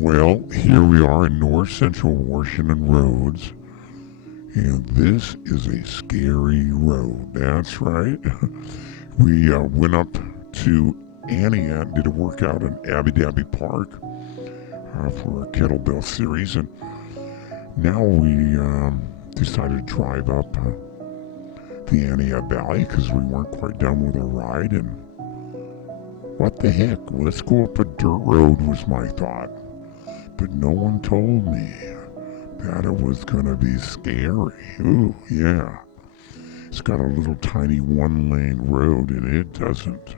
Well, here we are in north central Washington Roads, and this is a scary road. That's right. We went up to ENTIAT, did a workout in Abbey Dabby Park for a kettlebell series, and now we decided to drive up the ENTIAT Valley because we weren't quite done with our ride, and what the heck, let's go up a dirt road was my thought. But no one told me that it was gonna be scary. Ooh, yeah. It's got a little tiny one-lane road and it doesn't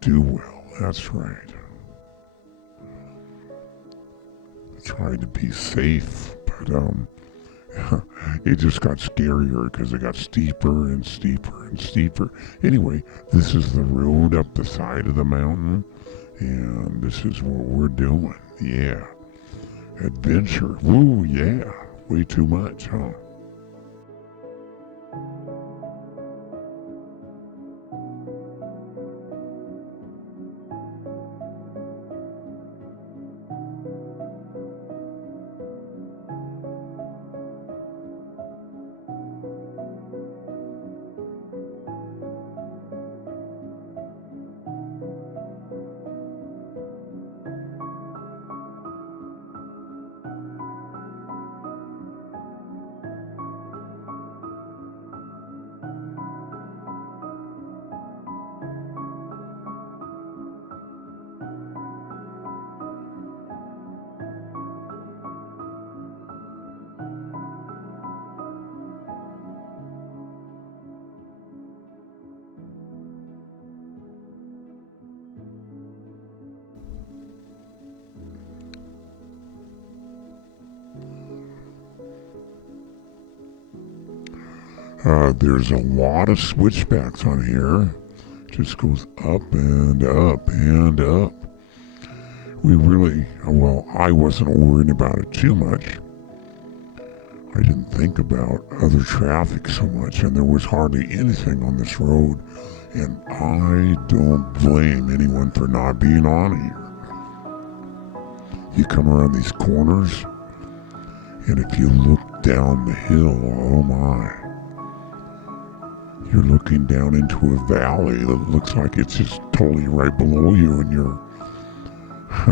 do well. That's right. I tried to be safe, but it just got scarier because it got steeper and steeper and steeper. Anyway, this is the road up the side of the mountain. And this is what we're doing. Yeah. Adventure. Ooh, yeah. Way too much, huh? There's a lot of switchbacks on here. Just goes up and up and up. We really, well, I wasn't worried about it too much. I didn't think about other traffic so much, and there was hardly anything on this road. And I don't blame anyone for not being on here. You come around these corners, and if you look down the hill, oh my. You're looking down into a valley that looks like it's just totally right below you, and you're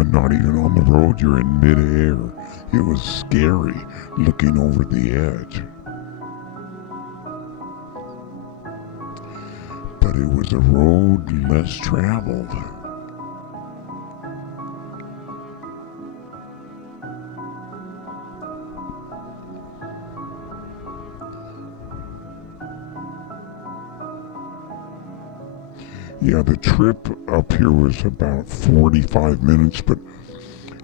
not even on the road, you're in midair. It was scary looking over the edge. But it was a road less traveled. Yeah, the trip up here was about 45 minutes, but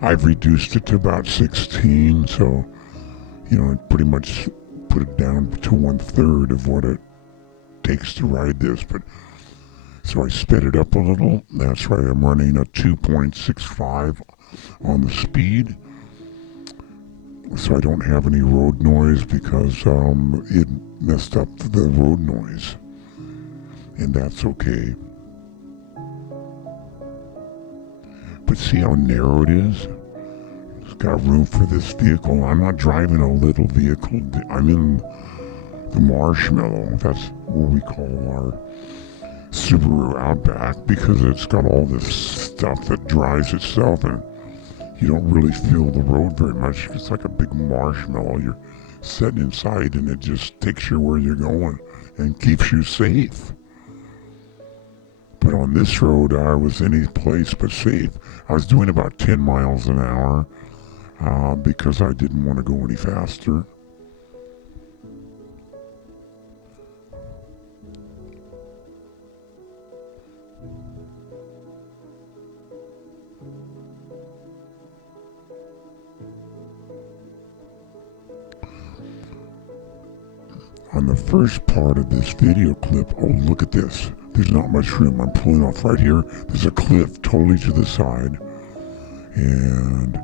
I've reduced it to about 16, so, I pretty much put it down to 1/3 of what it takes to ride this, but so I sped it up a little. That's right, I'm running a 2.65 on the speed, so I don't have any road noise because it messed up the road noise, and that's okay. But see how narrow it is? It's got room for this vehicle. I'm not driving a little vehicle. I'm in the Marshmallow. That's what we call our Subaru Outback because it's got all this stuff that drives itself and you don't really feel the road very much. It's like a big marshmallow. You're sitting inside and it just takes you where you're going and keeps you safe. But on this road, I was any place but safe. I was doing about 10 miles an hour because I didn't want to go any faster. On the first part of this video clip, oh, look at this. There's not much room. I'm pulling off right here. There's a cliff totally to the side. And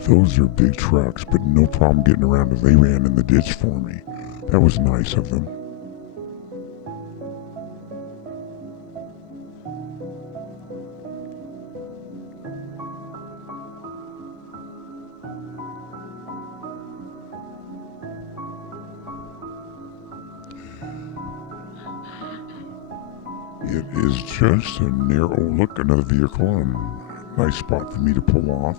those are big trucks, but no problem getting around them. They ran in the ditch for me. That was nice of them. It is just a narrow look, another vehicle, and nice spot for me to pull off.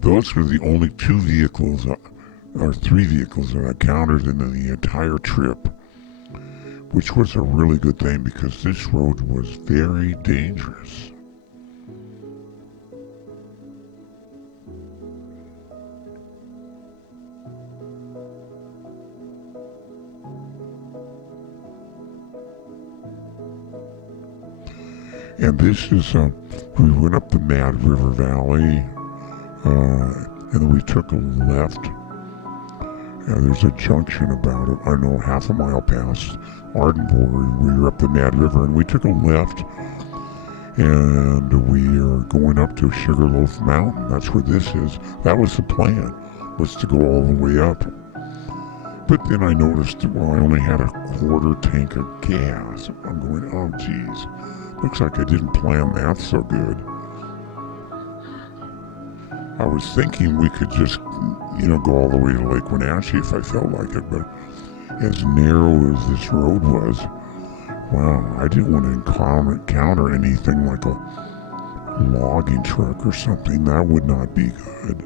Those were the only two vehicles, or three vehicles that I counted in the entire trip, which was a really good thing because this road was very dangerous. And this is, we went up the Mad River Valley, and then we took a left. There's a junction about, I don't know, half a mile past Ardenburg. We were up the Mad River, and we took a left, and we are going up to Sugarloaf Mountain. That's where this is. That was the plan, was to go all the way up. But then I noticed, well, I only had a quarter tank of gas. I'm going, oh geez, looks like I didn't plan that so good. I was thinking we could just, go all the way to Lake Wenatchee if I felt like it, but as narrow as this road was, wow, I didn't want to encounter anything like a logging truck or something. That would not be good.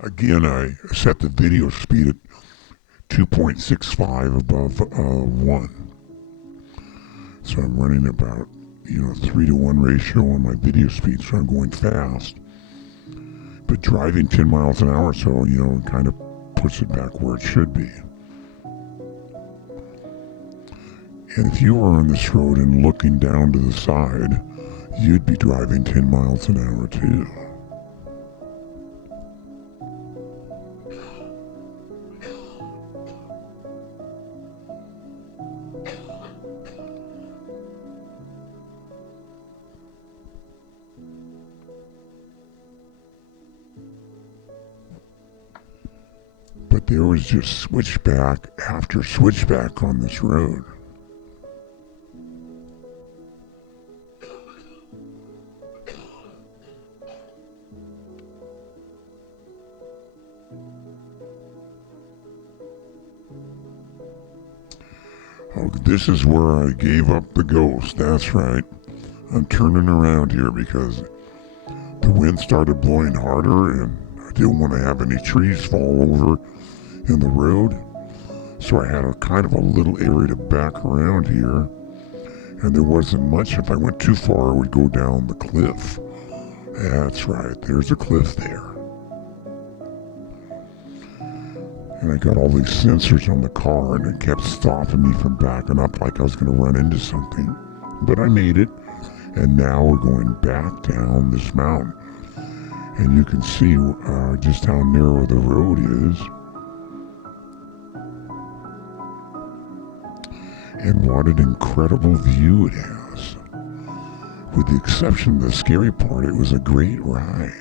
Again, I set the video speed at 2.65 above 1. So I'm running about, 3-to-1 ratio on my video speed, so I'm going fast. But driving 10 miles an hour, so, it kind of puts it back where it should be. And if you were on this road and looking down to the side, you'd be driving 10 miles an hour too. But there was just switchback after switchback on this road. Oh, this is where I gave up the ghost. That's right. I'm turning around here because the wind started blowing harder and I didn't want to have any trees fall over in the road. So I had a kind of a little area to back around here. And there wasn't much. If I went too far, I would go down the cliff. That's right. There's a cliff there. And I got all these sensors on the car and it kept stopping me from backing up like I was going to run into something. But I made it. And now we're going back down this mountain. And you can see just how narrow the road is. And what an incredible view it has. With the exception of the scary part, it was a great ride.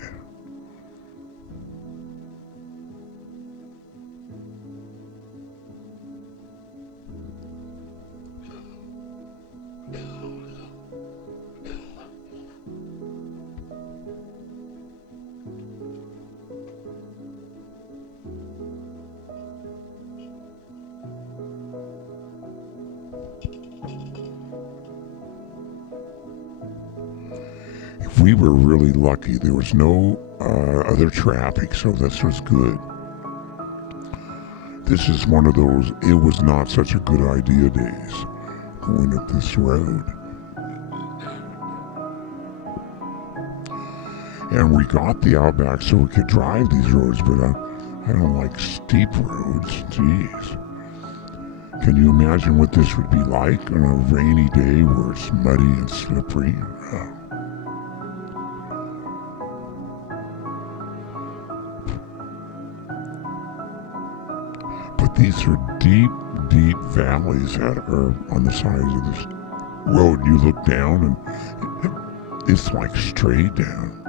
We were really lucky. There was no other traffic, so this was good. This is one of those, it was not such a good idea days, going up this road. And we got the Outback so we could drive these roads, but I don't like steep roads, jeez. Can you imagine what this would be like on a rainy day where it's muddy and slippery? These are deep, deep valleys that are on the sides of this road. You look down and it's like straight down.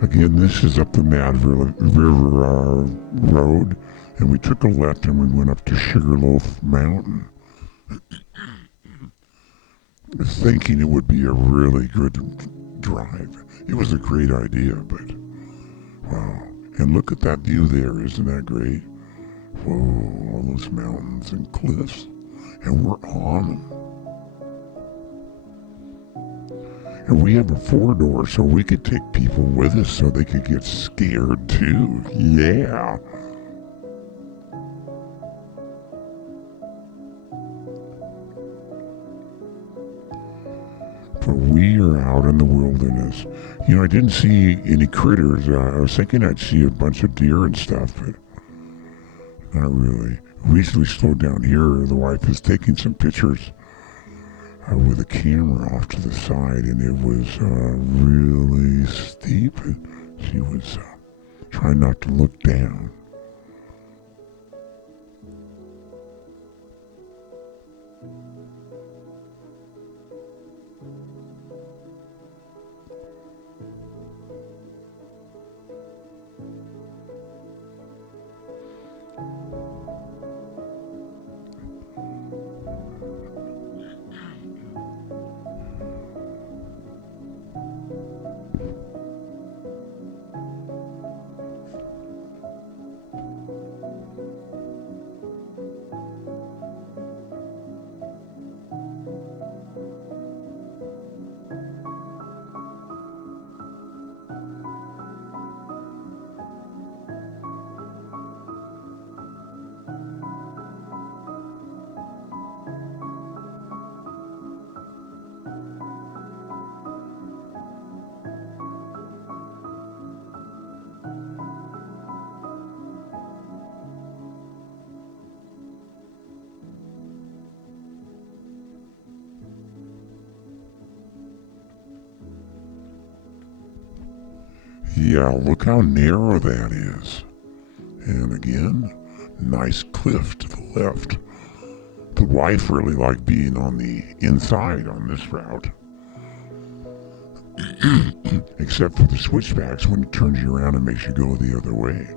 Again, this is up the Mad River Road, and we took a left and we went up to Sugarloaf Mountain, thinking it would be a really good drive. It was a great idea, but wow. And look at that view there, isn't that great? Whoa, all those mountains and cliffs, and we're on them. And we have a 4-door, so we could take people with us so they could get scared too. Yeah. But we are out in the wilderness. You know, I didn't see any critters. I was thinking I'd see a bunch of deer and stuff, but not really. We recently slowed down here. The wife is taking some pictures with a camera off to the side, and it was really steep. She was trying not to look down. Yeah, look how narrow that is. And again, nice cliff to the left. The wife really liked being on the inside on this route. Except for the switchbacks when it turns you around and makes you go the other way.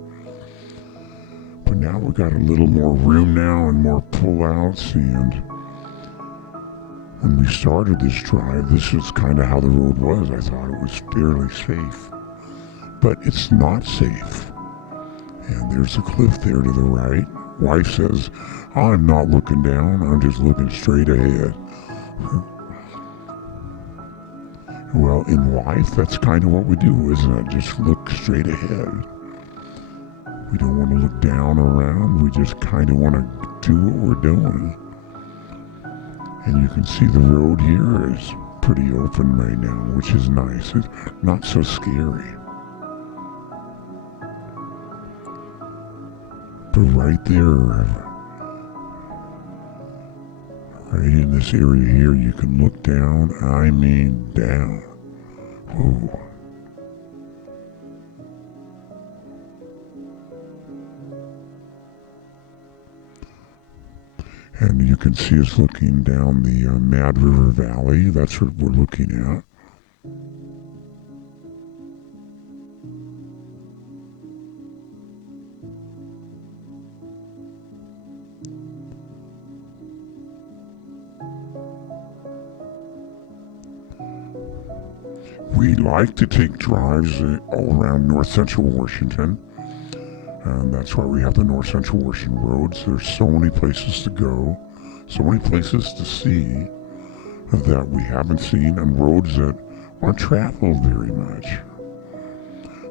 But now we've got a little more room now and more pullouts, and when we started this drive, this was kind of how the road was. I thought it was fairly safe. But it's not safe. And there's a cliff there to the right. Wife says, I'm not looking down, I'm just looking straight ahead. Well, in life, that's kind of what we do, isn't it? Just look straight ahead. We don't want to look down or around, we just kind of want to do what we're doing. And you can see the road here is pretty open right now, which is nice. It's not so scary. But right there, right in this area here, you can look down, I mean down. Whoa. And you can see us looking down the Mad River Valley. That's what we're looking at. We like to take drives all around north central Washington, and that's why we have the north central Washington roads. There's so many places to go, so many places to see that we haven't seen, and roads that aren't traveled very much.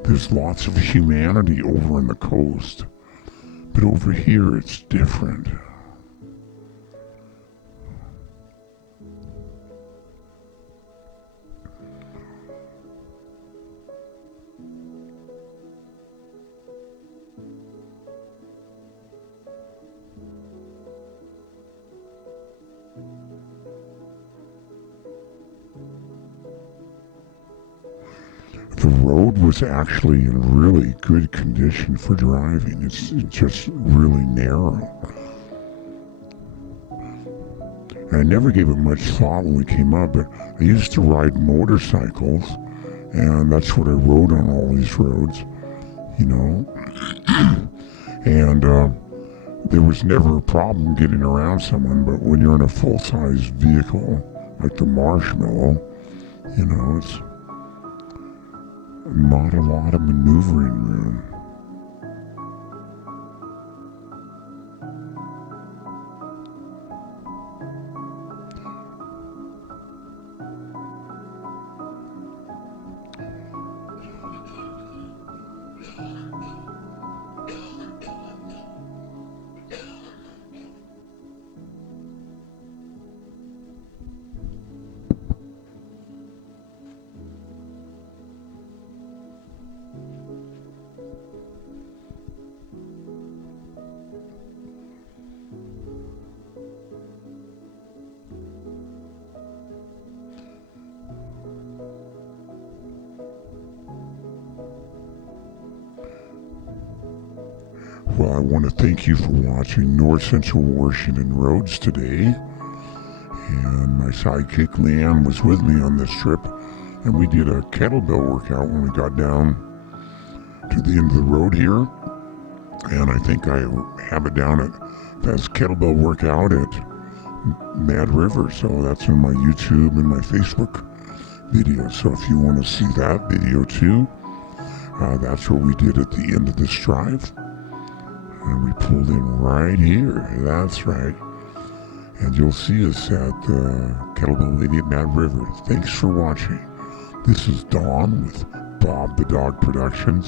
There's lots of humanity over on the coast, but over here it's different. The road was actually in really good condition for driving. It's just really narrow. And I never gave it much thought when we came up, but I used to ride motorcycles, And that's what I rode on all these roads, you know. And there was never a problem getting around someone, but when you're in a full-size vehicle, like the Marshmallow, you know, it's not a lot of maneuvering room. Well, I want to thank you for watching North Central Washington Roads today. And my sidekick Leanne was with me on this trip, and we did a kettlebell workout when we got down to the end of the road here. And I think I have it down at that's kettlebell workout at Mad River. So that's in my YouTube and my Facebook video. So if you want to see that video too, that's what we did at the end of this drive. And we pulled in right here. That's right. And you'll see us at Kettlebell Lady at Mad River. Thanks for watching. This is Dawn with Bob the Dog Productions.